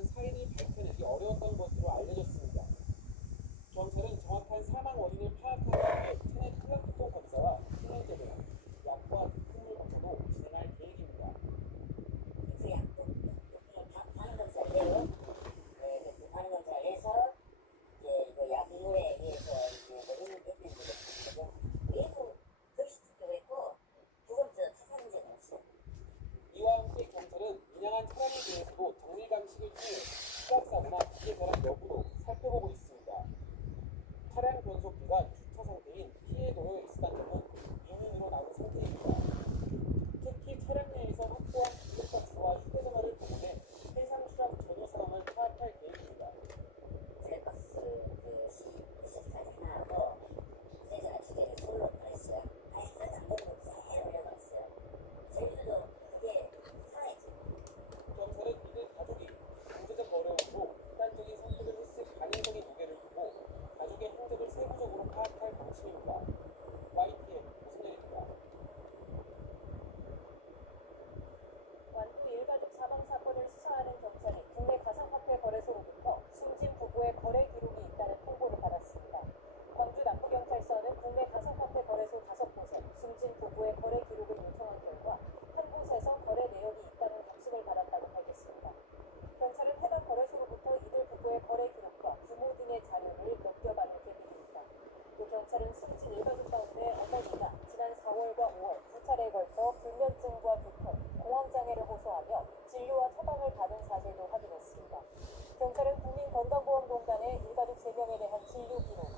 하지만 사인을 밝혀내기 어려웠던 것으로 알려졌습니다. 경찰은 정확한 사망 원인을 파악하기 위해 체내 탈락토 검사와 체내 제거랑 약과 약품을 검사도 진행할 계획입니다. 반응 검사를 해요. 반응 검사를 해서 이제 약물에 의해서 힘을 뺏기는 거죠. 외부 급식도 했고 구검도 타사 문제가 없어요. 이와 함께 경찰은 인양한 차량에 대해서도 정밀 감식을 통해 추락사고나 기계 결함 여부도 살펴보고 있습니다. 차량 변속기가 주차 상태인 피해 도로에 있었다는 점은 위문으로 나온 상태입니다. 특히 차량 내에서 확보한 블랙박스와 휴대전화를 동원해 해상 추락 전후 상황을 파악할 계획입니다. 블랙박스 CCTV까지 하나하고 휴대전화 2개를 서울로 보냈어요. 그래서 당근으로 잘 올려버렸어요. 저희들도 그게 살아있죠. 경찰은 이들 가족이 경제적 어려움으로 극단적인 선택을 했을 가능성의 무게를 두고 가족의 행적을 세부적으로 파악할 방침입니다. YTN 오승열입니다. 완도 일가족 사망 사건을 수사하는 경찰이 국내 가상화폐 거래소로부터 숨진 부부의 거래 기록이 있다는 통보를 받았습니다. 광주 남부경찰서는 국내 가상화폐 거래소 5곳에 숨진 부부의 거래 기록을 요청한 결과 한 곳에서 거래 내역이 있다는 답신을 받았다고 밝혔습니다. 경찰은 해당 거래소로부터 이들 부부의 거래 기록과 부모 등의 자료를 넘겨받을 계획입니다. 또 경찰은 숨진 일가족 가운데 어머니가 지난 4월과 5월 2차례에 걸쳐 불면증과 두통, 공황장애를 호소하며 진료와 처방을 받은 사실도 확인했습니다. 경찰은 국민건강보험공단의 일가족 3명에 대한 진료 기록,